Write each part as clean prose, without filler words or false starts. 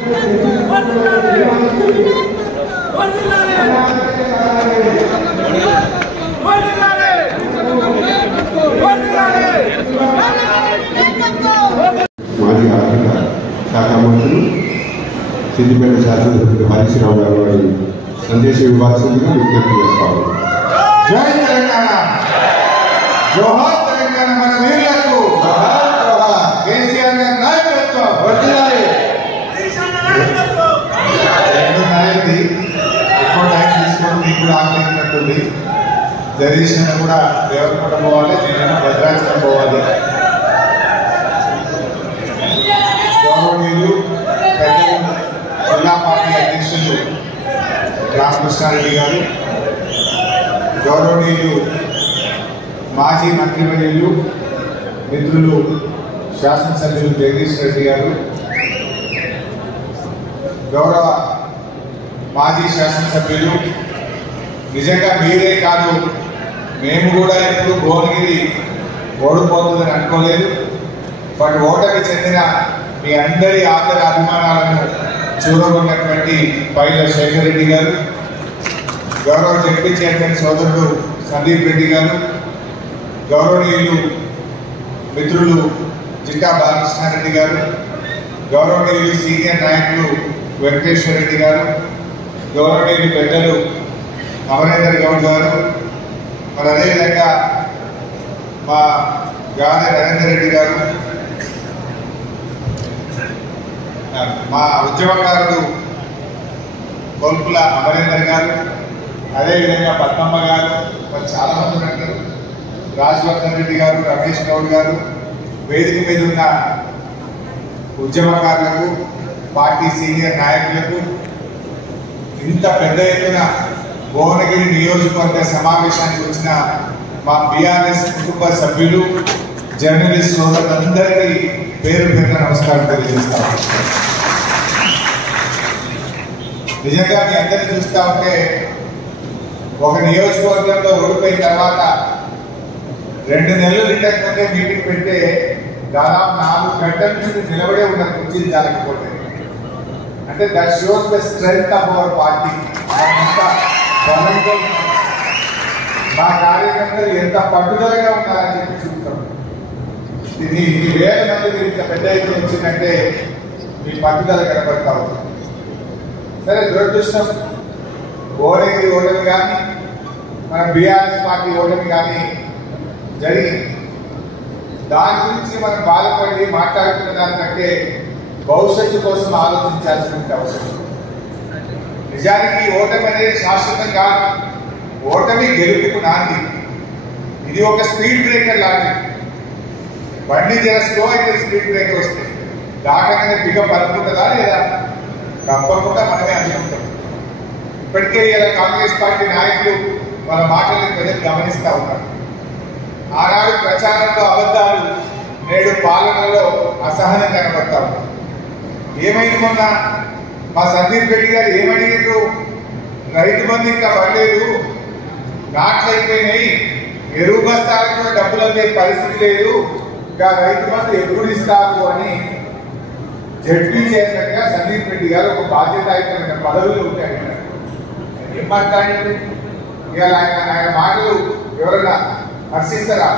మాజీ ఆర్థిక శాఖ మంత్రులు సిద్దిపేట శాసనసభ్యులు హరీష్ రావు గారు వారి సందేశం ఇవ్వాల్సిందిగా విజ్ఞప్తి చేస్తారు. జై తెలంగాణ, జోహార్ తెలంగాణ, మన వీరులకు కేసీఆర్ గారి నాయకత్వం వర్ధిల్లాలి. ఎక్కువ టైం తీసుకొని మీకు కూడా ఆకలినట్టుంది. జగదీష్ అన్న కూడా దేవరకొండ పోవాలి, నేను భద్రాచలం పోవాలి. గౌరవనీయులు పెద్దలు జిల్లా పార్టీ అధ్యక్షులు రామకృష్ణారెడ్డి గారు, గౌరవనీయులు మాజీ మంత్రివర్యులు మిత్రులు శాసనసభ్యులు జగదీష్ రెడ్డి గారు, గౌరవ మాజీ శాసనసభ్యులు, నిజంగా మీరే కాదు మేము కూడా ఎప్పుడు భువనగిరి ఓడిపోతుందని అనుకోలేదు. బట్ ఓటమి చెందిన మీ అందరి ఆదర అభిమానాలను చూడగొన్నటువంటి పైల శేఖర్ రెడ్డి గారు, గౌరవ జడ్పీ చైర్మన్ సోదరుడు సందీప్ రెడ్డి గారు, గౌరవనీయులు మిత్రులు జిట్టా బాలకృష్ణారెడ్డి గారు, గౌరవనీయులు సీనియర్ నాయకులు వెంకటేశ్వర రెడ్డి గారు, గౌరవనీయులు పెద్దలు అమరేందర్ గౌడ్ గారు, మరి అదేవిధంగా మా గాది నరేందర్ రెడ్డి గారు, మా ఉద్యమకారుడు కొల్పుల అమరేందర్ గారు, అదేవిధంగా పద్మమ్మ గారు, మరి చాలా మంది ఉన్నారు, రాజవర్ధన్ రెడ్డి గారు, రమేష్ గౌడ్ గారు, వేదిక మీద ఉన్న ఉద్యమకారులకు, పార్టీ సీనియర్ నాయకులకు, ఇంత పెద్ద ఎత్తున భువనగిరి నియోజకవర్గ సమావేశానికి వచ్చిన మా బీఆర్ఎస్ కుటుంబ సభ్యులు, జర్నలిస్ట్ సోదరులందరికీ పేరు పేరున నమస్కారం తెలియజేస్తాను. నిజంగా మీ అందరినీ చూస్తూ ఉంటే ఒక నియోజకవర్గంలో ఓడిపోయిన తర్వాత 2 నెలలు నిండకముందే మీటింగ్ పెడితే దాదాపు 4 గంటల నుంచి నిలబడే ఉన్నారు కుర్చీలు జారకపోతే. అంటే that shows the strength of our party. మా కార్యకర్తలు ఎంత పట్టుదలగా ఉన్నారని చెప్పి చూస్తాం. ఇది వేల మంది మీరు ఇంత పెద్ద ఎత్తున వచ్చిందంటే మీ పట్టుదల కనబడతా ఉంది. సరే, దురదృష్టం భువనగిరి ఓటమి కానీ మన బీఆర్ఎస్ పార్టీ ఓటమి కానీ జరిగింది. దాని గురించి మనం బాధపడి మాట్లాడుకున్న దానికంటే భవిష్యత్తు కోసం ఆలోచించాల్సిన అవసరం. నిజానికి ఓటమి అనేది శాశ్వతం కాదు. ఓటమి గెలుపుకు నాంది. ఇది ఒక స్పీడ్ బ్రేకర్ లాంటిది. బండి జర స్లో అయితే స్పీడ్ బ్రేకర్ వస్తుంది, దాటగానే పికప్ అనుకుంటుందా లేదా? తప్పకుండా మనమే అనుకుంటాం. ఇప్పటికే ఇలా కాంగ్రెస్ పార్టీ నాయకులు వాళ్ళ మాటలను ప్రజలు గమనిస్తూ ఉన్నారు. ఆనాడు ప్రచారంలో అబద్ధాలు, నేడు పాలనలో అసహనం కనబడతా ఉన్నారు. ఏమైంది మొన్న మా సందీప్ రెడ్డి గారు ఏమడిగారు? రైతు బంధు ఇంకా పడలేదు, నాట్లు అయిపోయినాయి, ఎరువు బస్తాలకు కూడా డబ్బులు అందే పరిస్థితి లేదు, ఇంకా రైతు బంధు ఎప్పుడు ఇస్తారు అని జడ్పీ చైర్మన్ గా సందీప్ రెడ్డి గారు ఒక బాధ్యతాయుతమైన పదవిలో ఉంటాయి. ఏం మాట్లాడారు? ఇవాళ ఆయన మాటలు ఎవరైనా హర్షిస్తారా?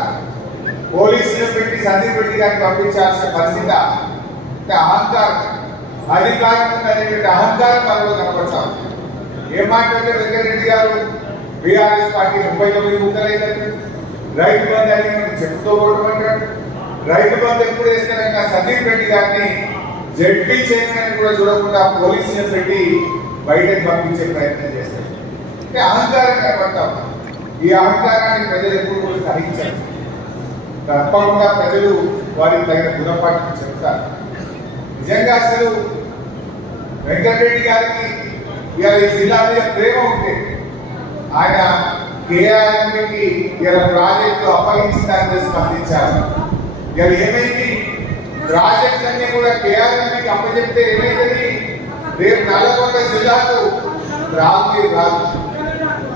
పోలీసులు పెట్టి సందీప్ రెడ్డి గారిని పంపించాల్సిన పరిస్థితి. అంటే అహంకారం, అధికారం అనేటువంటి అహంకారం మనలో కనబడతాం. ఏం మాట్లాడారు వెంకటరెడ్డి గారు? బీఆర్ఎస్ పార్టీ 39 ముక్కలైందంటే రైతు బంధు అని చెప్పుతో కొట్టమంటాడు. రైతు బంధు ఎప్పుడు వేస్తారంటే సందీప్ రెడ్డి గారిని జడ్పీ చైర్మన్ కూడా చూడకుండా పోలీసులను పెట్టి బయటకు పంపించే ప్రయత్నం చేస్తారు. అంటే అహంకారం కనబడతాం. ఈ అహంకారాన్ని ప్రజలు ఎప్పుడు కూడా సహించారు. తప్పకుండా ప్రజలు వారికి తగిన గుణపాఠం చెప్తారు. నిజంగా అసలు వెంకటరెడ్డి గారికి ఇవాళ ఈ జిల్లా మీద ప్రేమ ఉంటే ఆయన కేఆర్ఎంకి ఇలా ప్రాజెక్టు అప్పగించడానికి స్పందించారు. ఇలా ఏమైంది? ప్రాజెక్టులన్నీ కూడా కేఆర్ఎంకి అప్పచెప్తే ఏమైంది? రేపు నల్లగొండ జిల్లాకు త్రాగునీరు రాదు,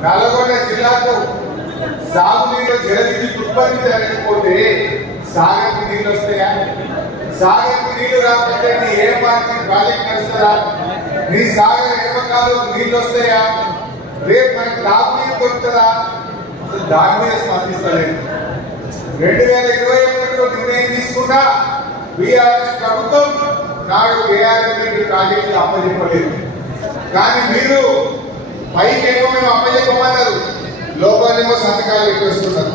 నల్లగొండ జిల్లాకు సాగునీరు జలవిద్యుత్ ఉత్పత్తి జరగకపోతే సాగకు నీళ్ళు వస్తాయా? సాగర్కి నీళ్లు రాకపోతే నీ ఏ పార్టీ ప్రాజెక్ట్ నడుస్తారా? నీ సాగర్ ఎడమకాలు నీళ్లు వస్తాయా? రేపు మనకి తాగునీరు దొరుకుతుందా? అసలు దాని మీద స్పందిస్తలేదు. 2021లో నిర్ణయం తీసుకున్నా బీఆర్ఎస్ ప్రభుత్వం నాడు కేఆర్ఎంబీ ప్రాజెక్టులు అప్పచెప్పలేదు. కానీ మీరు పైకేమో మేము అప్పచెప్పమన్నారు, లోపలేమో సంతకాలు పెట్టేస్తున్నారు.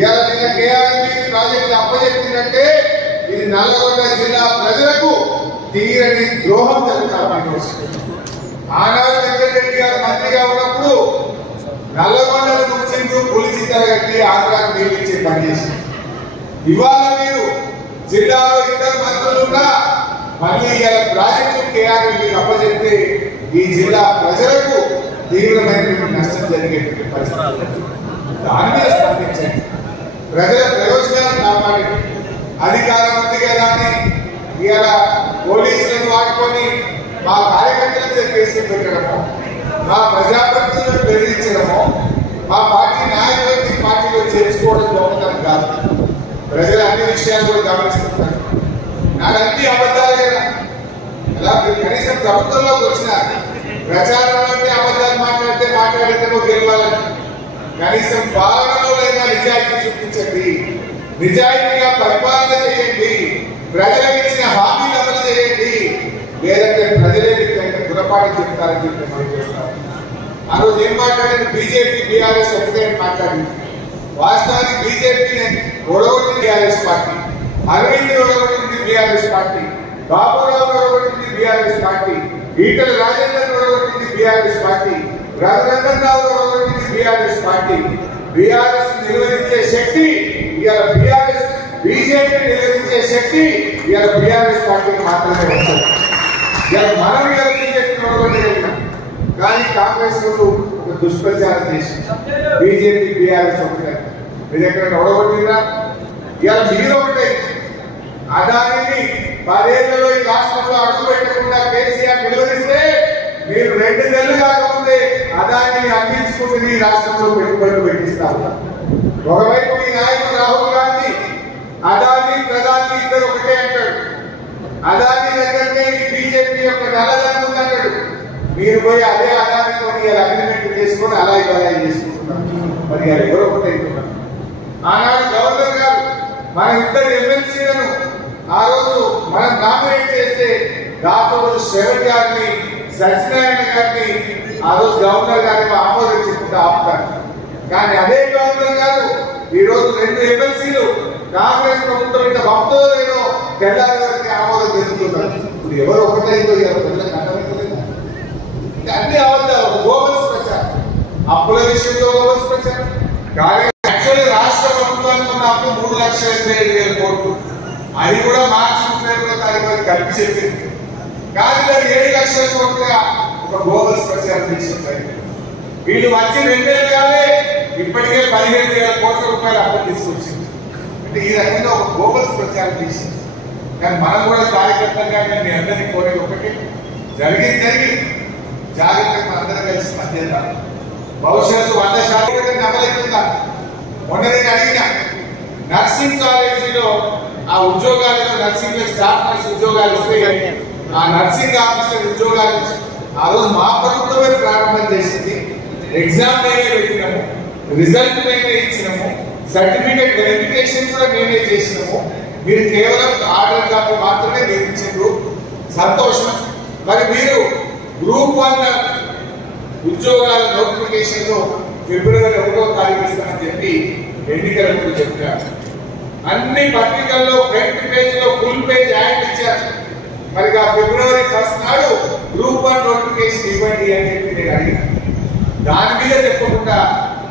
ఇలా నిన్న కేఆర్ఎంబీ ప్రాజెక్టులు అప్పచెప్పిందంటే ఇది నల్లగొండ జిల్లా ప్రజలకు తీరని ద్రోహం జరుగుతారు. ఆనాడు వెంకటరెడ్డి గారు మంత్రిగా ఉన్నప్పుడు నల్లగొండల నుంచి పులిచింతలు కట్టి ఆంధ్రాకు నీళ్ళు ఇచ్చే పని చేసి, ఇవాళ మీరు జిల్లాలో ఇద్దరు మంత్రులున్నా మళ్ళీ ఇలా ప్రాజెక్టు కేఆర్ఎంబీకి అప్పచెప్తే ఈ జిల్లా ప్రజలకు తీవ్రమైన నష్టం జరిగేటువంటి పరిస్థితి. దాని మీద స్పందించండి, ప్రజల ప్రయోజనాలను కాపాడండి. అధికారం ఉంది కదా అని ఇలా పోలీసులను వాడుకొని మా కార్యకర్తలతో కేసులు పెట్టడము, మా ప్రజాప్రతినిధులను బెదిరించడము, మా పార్టీ నాయకులని పార్టీలో చేర్చుకోవడం దొంగతనం కాదు. ప్రజలు అన్ని విషయాలు కూడా గమనిస్తున్నారు. నాకన్నీ అబద్ధాలు కదా. ఎలా కనీసం ప్రభుత్వంలోకి వచ్చిన ప్రచారం అంటే అబద్ధాలు మాట్లాడితే గెలవాలని, కనీసం పాలనలోనైనా నిజాయితీ చూపించండి, నిజాయితీగా పరిపాలన చేయండి, ప్రజలకు ఇచ్చిన హామీలు అమలు చేయండి. లేదంటే ప్రజలే మీకు గుణపాఠం చెప్తారని చెప్పి మనం చేస్తాం. ఆ రోజు ఏం మాట్లాడింది? బీజేపీ బీఆర్ఎస్ ఒకటే మాట్లాడింది. వాస్తవానికి బీజేపీని ఒడగొట్టింది బీఆర్ఎస్ పార్టీ, అరవింద్ ఒడగొట్టింది బీఆర్ఎస్ పార్టీ, బాబురావు ఒడగొట్టింది బీఆర్ఎస్ పార్టీ, ఈటల రాజేందర్ ఒడగొట్టింది బీఆర్ఎస్ పార్టీ, రఘునందన్ రావు ఒడగొట్టింది బీఆర్ఎస్ పార్టీ. బీఆర్ఎస్ నిర్వహించే శక్తి ఇవాళ బీఆర్ఎస్, బీజేపీ నిర్వహించే శక్తి ఇవాళ బీఆర్ఎస్ పార్టీకి మాత్రమే వస్తుంది. ఇవాళ మనం ఇవాళ బీజేపీ ఒడగొట్టగలిగినాం. కానీ కాంగ్రెస్ ఒక దుష్ప్రచారం చేసి బీజేపీ బీఆర్ఎస్ ఒకటే మీరు ఎక్కడైనా ఒడగొట్టినా ఇవాళ మీరు ఒకటే. అదానిని 10 ఏళ్లలో ఈ రాష్ట్రంలో అడుగు పెట్టకుండా కేసీఆర్ నిలువరిస్తే మీరు 2 నెలలు కాకముందే అదానిని అందించుకుంటే ఈ రాష్ట్రంలో పెట్టుబడులు పెట్టిస్తారు. ఒకవైపు మీ నాయకుడు రాహుల్ గాంధీ అదాని ప్రధాని ఇద్దరు ఒకటే అంటాడు. అదాని దగ్గరనే బీజేపీ యొక్క నల్లధనం ఉందంటాడు. మీరు పోయి అదే అదానితో అగ్రిమెంట్ చేసుకొని అలా ఇవాళ చేసుకుంటున్నారు. మరి అది ఎవరో ఒకటే అవుతున్నారు. ఆనాడు గవర్నర్ గారు మన ఇద్దరు ఎమ్మెల్సీలను ఆ రోజు మనం నామినేట్ చేస్తే దాసోజు శరత్ గారిని, సత్యనారాయణ గారిని ఆ రోజు గవర్నర్ గారిని ఆమోదించుకుంటూ ఆపుతారు. కానీ అదే గవర్నర్ గారు ఈ రోజు 2 ఎమ్మెల్సీలు కాంగ్రెస్ ప్రభుత్వం ఇంత భక్తో లేదో తెల్లారి గారికి ఆమోదం తెచ్చుకుంటారు. ఇప్పుడు ఎవరు ఒకటైందో అన్ని అబద్ధాలు, గోబల్స్ ప్రచారం, అప్పుల విషయంలో గోబల్స్ ప్రచారం. కానీ యాక్చువల్లీ రాష్ట్ర ప్రభుత్వానికి ఉన్న అప్పు 3,85,000 కోట్లు. అది కూడా మార్చి 31వ తారీఖు కలిపి చెప్పింది. కానీ 7 లక్షల కోట్లుగా ఒక గోబల్స్ ప్రచారం తీసుకుంటారు. వీళ్ళు వచ్చి 2 ఏళ్ళు కాలే ఇప్పటికే 15,000 కోట్ల రూపాయలు అప్పు తీసుకొచ్చింది. అంటే ఈ రకంగా ఒక గోబల్స్ ప్రచారం తీసింది. కానీ మనం కూడా కార్యకర్తగా మీ అందరినీ కోరేది ఒకటి, జరిగింది జాగ్రత్తగా అందరం కలిసి పనిచేద్దాం. భవిష్యత్తు 100% అమలవుతుందా? మొన్న నేను అడిగిన నర్సింగ్ కాలేజీలో ఆ ఉద్యోగాలలో నర్సింగ్ స్టాఫ్ నర్స్ ఉద్యోగాలు ఇస్తే ఆ నర్సింగ్ ఆఫీసర్ ఉద్యోగాలు ఆ రోజు మా ప్రభుత్వమే ప్రారంభం చేసింది. ఎగ్జామ్ మేమే పెట్టినాము, రిజల్ట్ మేమే ఇచ్చినాము, సర్టిఫికేట్ వెరిఫికేషన్ కూడా మేమే చేసినాము. మీరు కేవలం ఆర్డర్ కాపీ మాత్రమే నిర్మించారు. సంతోషం. మరి మీరు గ్రూప్ 1 ఉద్యోగాల నోటిఫికేషన్ లో ఫిబ్రవరి 1వ తారీఖు ఇస్తామని చెప్పి ఎన్నికల ముందు చెప్పారు. అన్ని పత్రికల్లో ఫ్రంట్ పేజ్ లో ఫుల్ పేజ్ యాడ్ ఇచ్చారు. మరి ఫిబ్రవరి 1 నాడు గ్రూప్ 1 నోటిఫికేషన్ ఇవ్వండి అని చెప్పి నేను అడిగిన. దాని మీద చెప్పకుండా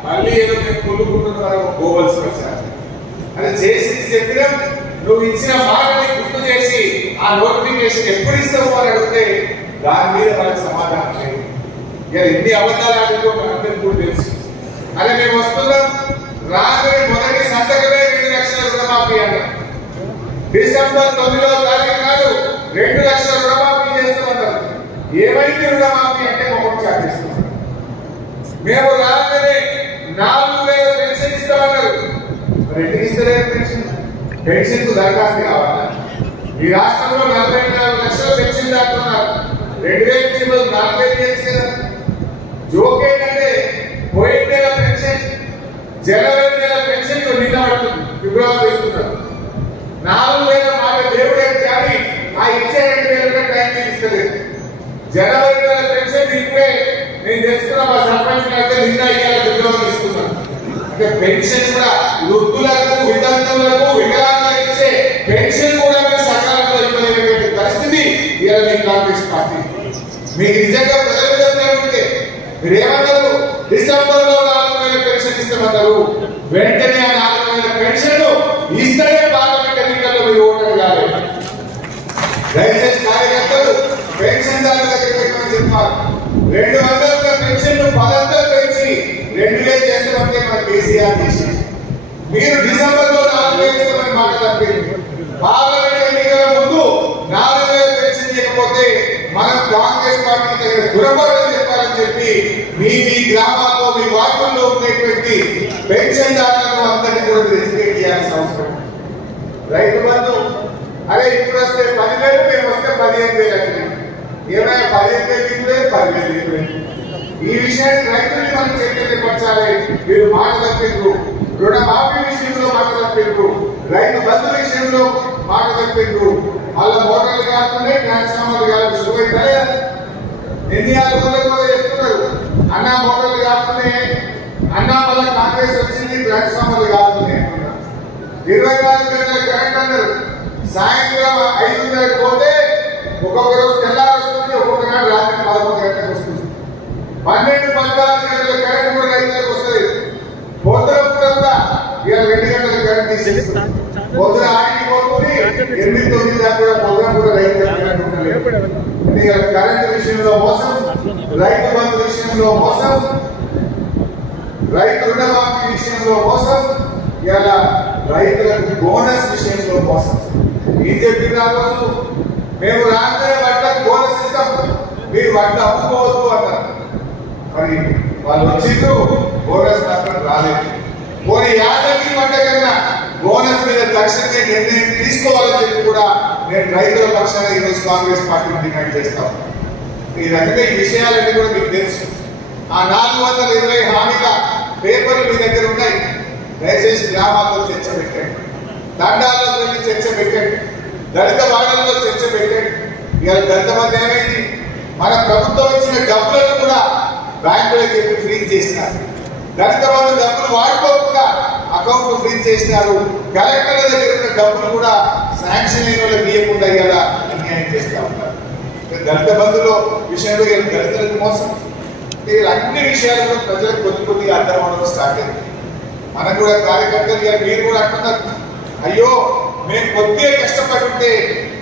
మళ్ళీ ఏదో నేను కొనుక్కుంటున్నారు గోబల్స్ ప్రచారం. అది చేసింది చెప్పినా నువ్వు ఇచ్చిన మాటని గుర్తు చేసి ఆ నోటిఫికేషన్ ఎప్పుడు ఇస్తావు అని అడిగితే దాని మీద వాళ్ళకి సమాధానం లేదు. ఇక ఎన్ని అబద్ధాలు ఆడిందో మనందరికీ కూడా తెలుసు. అదే మేము వస్తున్నాం రాత్రి మొదటి సంతకమే 2 లక్షల రుణమాఫీ అన్నారు. డిసెంబర్ 9వ తారీఖు నాడు 2 లక్షల రుణమాఫీ చేస్తామన్నారు. ఏమైంది రుణమాఫీ అంటే ఒకటి చాటిస్తున్నారు. మేము రాగానే 4,000 పెన్షన్ ఇస్తామన్నారు. మరి ఎందుకు ఇస్తలేదు పెన్షన్? పెన్షన్ కు దరఖాస్తు కావాలా? ఈ రాష్ట్రంలో 44 లక్షలు పెన్షన్ దాటుతున్నారు. 2000 40 చేసి కదా. జోక్ ఏంటంటే పోయిన నెల పెన్షన్ జనవరి నెల పెన్షన్ నిన్న పడుతుంది, ఫిబ్రవరి వేస్తున్నారు. 4000 మాట దేవుడే కానీ ఆ ఇచ్చే 2000 టైం తీసుకోలేదు. జనవరి నెల పెన్షన్ ఇప్పుడే నేను తెలుసుకున్న మా సర్పంచ్ అయితే నిన్న ఇవాళ ఫిబ్రవరి ఇస్తున్నాను. అంటే పెన్షన్ కూడా వృద్ధులకు, వితంతువులకు, వికలాంగులకు ఇచ్చే పెన్షన్ కూడా మీరు సకాలంలో ఇవ్వలేనటువంటి పరిస్థితి ఇవాళ మీ కాంగ్రెస్ పార్టీ. మీకు నిజంగా ప్రజల మీద ఉంటే మీరు ఏమన్నారు? డిసెంబర్ లో 4000 పెన్షన్ ఇస్తామన్నారు. వెంటనే ఆ 4000 పెన్షన్ ఇస్తేనే పార్లమెంట్ ఎన్నికల్లో మీరు ఓటర్ కాలేదు. దయచేసి కార్యకర్తలు పెన్షన్ దాని దగ్గర చెప్పారు. 200 పెన్షన్ 10 పెంచి 2000 చేస్తామంటే మన కేసీఆర్ చేసి మీరు డిసెంబర్ లో 4000 చేస్తామని మాట తప్పింది. పార్లమెంట్ ఎన్నికల ముందు 4000 పెన్షన్ చేయకపోతే మనం కాంగ్రెస్ పార్టీ దగ్గర దురపడని చెప్పాలని చెప్పి మీ గ్రామాల్లో, మీ వార్డుల్లో ఉండేటువంటి పెన్షన్ దారులను అందరినీ కూడా ఎడ్యుకేట్ చేయాల్సిన అవసరం. రైతు బంధు అరే ఇప్పుడు వస్తే 10,000, మేము వస్తే 15,000 ఏమైనా 15,000 10,000. ఈ విషయాన్ని రైతుల్ని మనం చైతన్యపరచాలి. మీరు మాట తప్పిండ్రు, రుణమాఫీ విషయంలో మాట తప్పిండ్రు, రైతు బంధు విషయంలో మాట తప్పిండ్రు. వాళ్ళ మోటార్లు కాకుండా ట్రాన్స్ఫార్మర్లు కాదు సుఖమైతే ఎన్ని ఆలోచనలు కూడా చెప్తున్నారు. అన్నా మోటార్లు కాకుండా అన్నా వల్ల కాంగ్రెస్ వచ్చింది, ట్రాన్స్ఫార్మర్లు కాకుండా 24 గంటల కరెంట్ అన్నారు. సాయంత్రం 5:30 పోతే ఒక్కొక్క రోజు తెల్లారి వస్తుంది, ఒక్కొక్క నాడు రాత్రి 11 గంటలకు వస్తుంది. 12-14 గంటల కరెంట్ కూడా రైతులకు వస్తుంది. పొద్దున కూడా ఇవాళ 2 గంటల కరెంట్ తీసేస్తుంది. పొద్దున 6కి పోతుంది, 8-9 దాకా కూడా పొద్దున కూడా రైతులకు కరెంట్ విషయంలో మోసం, రైతు బంధు విషయంలో మోసం, రైతు రుణమాఫీ విషయంలో మోసం, ఇలా రైతులకు బోనస్ విషయంలో మోసం. ఏం చెప్పిన రోజు మేము రాగానే వడ్లకు బోనస్ ఇస్తాం, మీరు వడ్లు అమ్ముకోవద్దు అన్నారు. మరి వాళ్ళు వచ్చిండ్రు, బోనస్ మాత్రం రాలేదు. పోనీ యాసంగి పంట కన్నా బోనస్ మీద తక్షణమే నిర్ణయం తీసుకోవాలని చెప్పి కూడా నేను రైతుల పక్షాన ఈరోజు కాంగ్రెస్ పార్టీని డిమాండ్ చేస్తాం. ఈ రకంగా ఈ విషయాలన్నీ కూడా మీకు తెలుసు. ఆ 420 హామీల పేపర్లు మీ దగ్గర ఉన్నాయి. దయచేసి గ్రామాల్లో చర్చ పెట్టండి, తండాల్లో వెళ్ళి చర్చ పెట్టండి, దళిత వాడల్లో చర్చ పెట్టండి. ఇవాళ దళిత మంది ఏమైంది? మన ప్రభుత్వం ఇచ్చిన డబ్బులను కూడా బ్యాంకులకు చెప్పి ఫ్రీజ్ చేసినారు. దళిత బంధు డబ్బులు వాడుకోకుండా అకౌంట్ ఫ్రీజ్ చేసినారు. కలెక్టర్ల దగ్గర ఉన్న డబ్బులు కూడా శాంక్షన్ అయిన వాళ్ళకి ఇవ్వకుండా ఇలా అన్యాయం చేస్తూ ఉంటారు. దళిత బంధులో విషయంలో దళితులకు మోసం. అన్ని విషయాలు కూడా ప్రజలకు కొద్దిగా అర్థం అవడం స్టార్ట్ అయింది. మనకు కూడా కార్యకర్తలు మీరు కూడా అంటున్నారు, అయ్యో మేము కొద్దిగా కష్టపడి ఉంటే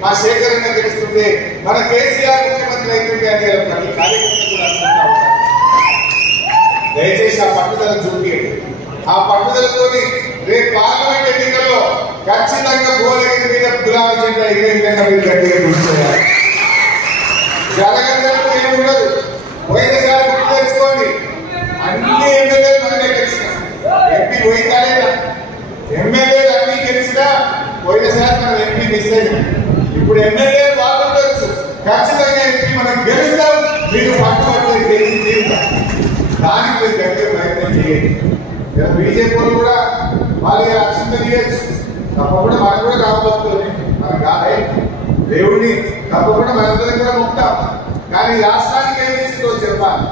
మా శేఖరంగా తెలుస్తుంటే మన కేసీఆర్ ముఖ్యమంత్రి అయితుంటే అని ప్రతి కార్యకర్తలు కూడా అనుకుంటా ఉంటారు. దయచేసి ఆ పట్టుదల చూపించండి. ఆ పట్టుదలతో రేపు పార్లమెంట్ ఎన్నికల్లో ఖచ్చితంగా భువనగిరి మీద గులాబీ జెండా ఇదే విధంగా మీరు గట్టిగా కూర్చోవాలి. జరగదు ఏముండదు. పోయినసారి గుర్తు తెచ్చుకోండి, అన్ని ఎమ్మెల్యేలు మనమే గెలిచినాం. ఎంపీ పోయిందా లేదా? ఎమ్మెల్యేలు అన్ని గెలిచినా పోయినసారి మనం ఎంపీ మిస్ అయ్యాం. ఇప్పుడు ఎమ్మెల్యేలు బాగా తెలుసు, ఖచ్చితంగా ఎంపీ మనం గెలుస్తాం. మీరు పట్టుబడి గెలిచి తీరుతాం. దానికి మీరు గట్టిగా ప్రయత్నం చేయండి. బీజేపీ కూడా వాళ్ళకి అక్షంత చేయొచ్చు, తప్పకుండా మనకు కూడా రాబోతుంది. మనం కాదే దేవుడిని తప్పకుండా మనందరం కూడా ఉంటాం. కానీ రాష్ట్రానికి ఏం చేసిందో చెప్పాలి.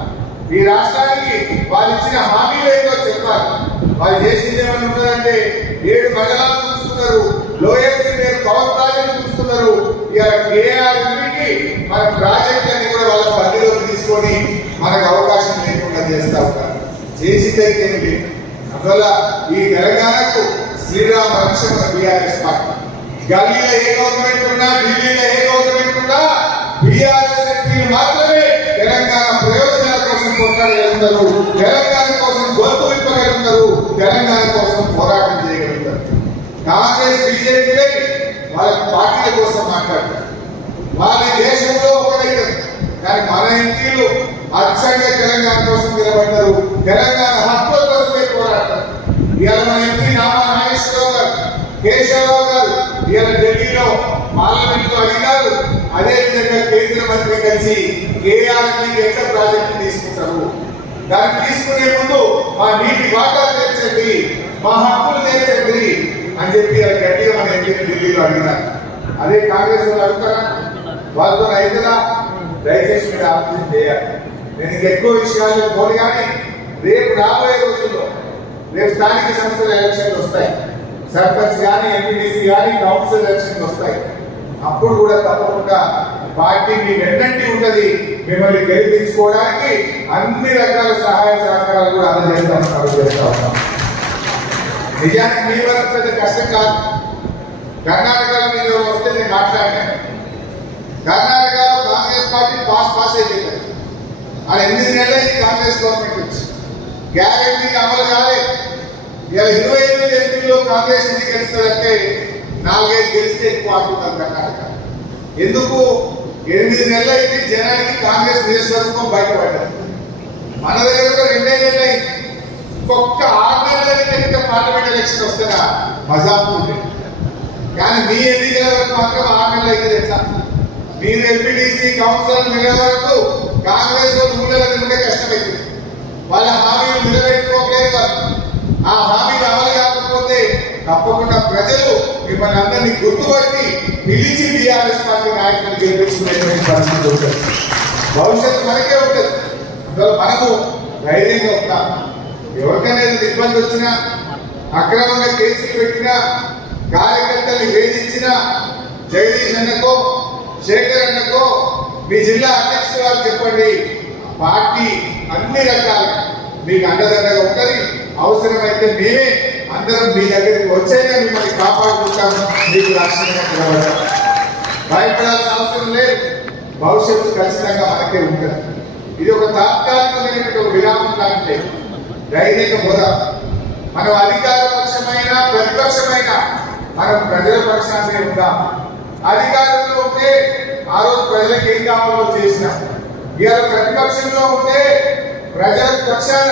ఈ రాష్ట్రానికి వాళ్ళు ఇచ్చిన హామీలు ఏంటో చెప్పాలి. వాళ్ళు చేసింది ఏమైనా ఉన్నదంటే 7 మండలాలు చూస్తున్నారు, లోయర్స్ పవర్ ప్రాజెక్టు చూస్తున్నారు. ఇక కేఆర్కి మన ప్రాజెక్టులన్నీ కూడా వాళ్ళ పరిధిలోకి తీసుకొని మనకు అవకాశం లేకుండా చేస్తా ఉంటారు. చేసిందైతే ఏమి లేదు. అందువల్ల ఈ తెలంగాణకు శ్రీరామ రక్షణ బీఆర్ఎస్ పార్టీ. గల్లీలో ఏ గవర్నమెంట్ ఉన్నా, ఢిల్లీలో ఏ గవర్నమెంట్ ఉన్నా బీఆర్ఎస్ ఎంపీలు మాత్రమే తెలంగాణ ప్రయోజనాల కోసం పోరాడగలుగుతారు, తెలంగాణ కోసం గొంతు విప్పగలుగుతారు, తెలంగాణ కోసం పోరాటం చేయగలుగుతారు. కాంగ్రెస్ బీజేపీ వాళ్ళ పార్టీల కోసం మాట్లాడతారు. వాళ్ళ దేశంలో ఒకరైతే కానీ మన ఎంపీలు అచ్చంగా తెలంగాణ కోసం నిలబడ్డారు, తెలంగాణ హక్కుల కోసమే పోరాడతారు. ఇవాళ మన ఎంపీ నామా నాగేశ్వరరావు గారు, కేశవరావు గారు ఇవాళ ఢిల్లీలో పార్లమెంట్ అదేవిధంగా కేంద్ర మంత్రి కలిసి కేఆర్బీ ఎంత ప్రాజెక్టు తీసుకుంటారు, దాన్ని తీసుకునే ముందు మా నీటి వాటా తెచ్చండి, మా హక్కులు తెచ్చండి అని చెప్పి గట్టిగా మన ఎంపీని ఢిల్లీలో అడిగినారు. అదే కాంగ్రెస్ వాళ్ళు అడుగుతారా? వాళ్ళతో అవుతుందా? దయచేసి మీరు ఆలోచన చేయాలి. నేను ఇంకెక్కువ విషయాల్లో పోను, కానీ రేపు రాబోయే రోజుల్లో రేపు స్థానిక సంస్థల ఎలక్షన్లు వస్తాయి, సర్పంచ్ కానీ ఎంపీటీసీ కానీ కౌన్సిల్ ఎలక్షన్లు వస్తాయి. అప్పుడు కూడా తప్పకుండా పార్టీ మీ వెన్నంటి ఉంటది, మిమ్మల్ని గెలిపించుకోవడానికి అన్ని రకాల సహాయ సహకారాలు కూడా అందజేస్తా ఉన్నాం. నిజానికి మీ వరకు పెద్ద కష్టం కాదు. కర్ణాటకలో మీరు వస్తే నేను మాట్లాడాను. కర్ణాటకలో కాంగ్రెస్ పార్టీ పాస్ అయిపోయింది. అది 8 నెలలైంది కాంగ్రెస్ గవర్నమెంట్ వచ్చి, గ్యారెంటీ అమలు కాలేదు. ఇలా 28 ఎంపీలో కాంగ్రెస్ ఎందుకు గెలుస్తుందంటే 4-5 గెలిస్తే ఎక్కువ ఆడుతున్నారు కర్ణాటక. ఎందుకు? 8 నెలలైంది, జనానికి కాంగ్రెస్ నిజస్వరూపం బయటపడ్డది. మన దగ్గర కూడా 2 నెలలైంది. ఇంకొక 6 నెలలైతే ఇంకా పార్లమెంట్ ఎలక్షన్ వస్తుందా మజాకు ఉంది. కానీ మీ ఎన్నికల వరకు మాత్రం 6 నెలలు అయితే ఎట్లా? మీరు ఎంపీటీసీ కౌన్సిలర్ మిగిలిన వరకు కాంగ్రెస్ ఊళ్ళలో ఉండే కష్టమైంది. వాళ్ళ హామీలు నిలబెట్టుకోలేదు. ఆ హామీలు అమలు కాకపోతే తప్పకుండా ప్రజలు మిమ్మల్ని అందరినీ గుర్తుపట్టి పిలిచి టీఆర్ఎస్ పార్టీ నాయకులు గెలిపించుకునేటువంటి పరిస్థితి ఉంటుంది. భవిష్యత్తు మనకే ఉంటుంది. అందువల్ల మనము ధైర్యంగా ఉంటాం. ఎవరికైనా ఇబ్బంది వచ్చినా, అక్రమంగా కేసులు పెట్టినా, కార్యకర్తల్ని వేధించిన జగదీష్ అన్నకో శేఖర్ అన్నకో మీ జిల్లా అధ్యక్షుడు గారు చెప్పండి, పార్టీ అన్ని రకాల మీకు అండదండగా ఉంటుంది. అవసరమైతే మేమే అందరం మీ దగ్గరికి వచ్చేగా మిమ్మల్ని కాపాడుకుంటాము. మీకు రక్షణగా నిలబడతాం. భయపడాల్సిన అవసరం లేదు. భవిష్యత్తు ఖచ్చితంగా మనకే ఉంటుంది. ఇది ఒక తాత్కాలికమైనటువంటి విరామం లాంటి ధైర్యంగా పోదాం. మనం అధికార పక్షమైన ప్రతిపక్షమైన మనం ప్రజల పక్షాన్ని ఉందాం. అధికారంలో ఉంటే ఆ రోజు ప్రజలకు ఏం కావాలో చేసినాం. ఇవాళ ప్రతిపక్షంలో ఉంటే ప్రజల పక్షాన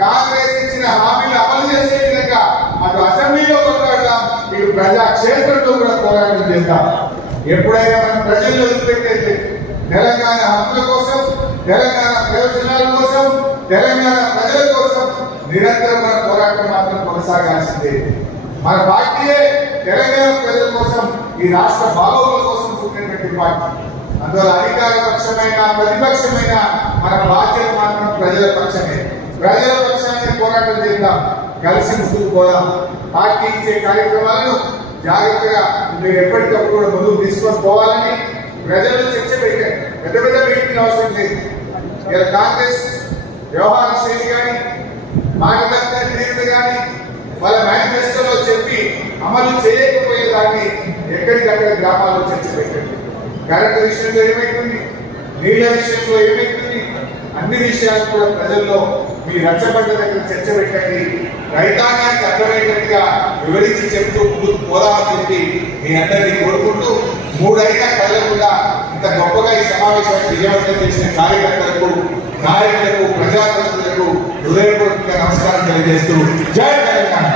కాంగ్రెస్ ఇచ్చిన హామీలు అమలు చేసే విధంగా అటు అసెంబ్లీలో కొట్లాడదాం, ఇటు ప్రజా క్షేత్రంలో కూడా పోరాటం చేద్దాం. ఎప్పుడైనా మనం ప్రజల్లో వదిలిపెట్టేది తెలంగాణ హక్కుల కోసం, తెలంగాణ ప్రయోజనాల కోసం, తెలంగాణ ప్రజల కోసం నిరంతరం మన పోరాటం మాత్రం కొనసాగాల్సిందే. మన పార్టీయే తెలంగాణ ప్రజల కోసం, ఈ రాష్ట్ర బాగోగుల కోసం చూపినటువంటి పార్టీ. అందువల్ల అధికార పక్షమైన ప్రతిపక్షమైన మన బాధ్యత మాత్రం ప్రజల పక్షమే. ప్రజల పక్షాన్ని పోరాటం చేద్దాం, కలిసి ముందుకు పోదాం. పార్టీ ఇచ్చే కార్యక్రమాలను జాగ్రత్తగా మీరు ఎప్పటికప్పుడు కూడా ముందుకు తీసుకొని పోవాలని ప్రజలు చర్చ పెట్టారు. పెద్ద పెద్ద మీటింగ్ అవసరం లేదు. ఇలా కాంగ్రెస్ వ్యవహార శైలి కానీ, మాటల తీరులు కానీ వాళ్ళ మేనిఫెస్టోలో చెప్పి అమలు చేయకపోయేదాన్ని ఎక్కడికక్కడ గ్రామాల్లో చర్చ పెట్టండి. కరెంటు విషయంలో ఏమైతుంది, నీళ్ల విషయంలో ఏమైతుంది, అన్ని విషయాలు కూడా ప్రజల్లో మీ రచ్చబండ దగ్గర చర్చ పెట్టండి. రైతాంగానికి అర్థమయ్యేట్టుగా వివరించి చెప్తూ ముందుకు పోదామని చెప్పి మీ అందరినీ కోరుకుంటూ 3 అయినా కళ్ళకుండా ఇంత గొప్పగా ఈ సమావేశాన్ని విజయవంతం చేసిన కార్యకర్తలకు, నాయకులకు, ప్రజాప్రతినిధులకు హృదయపూర్వక నమస్కారం తెలియజేస్తూ జై తెలంగాణ.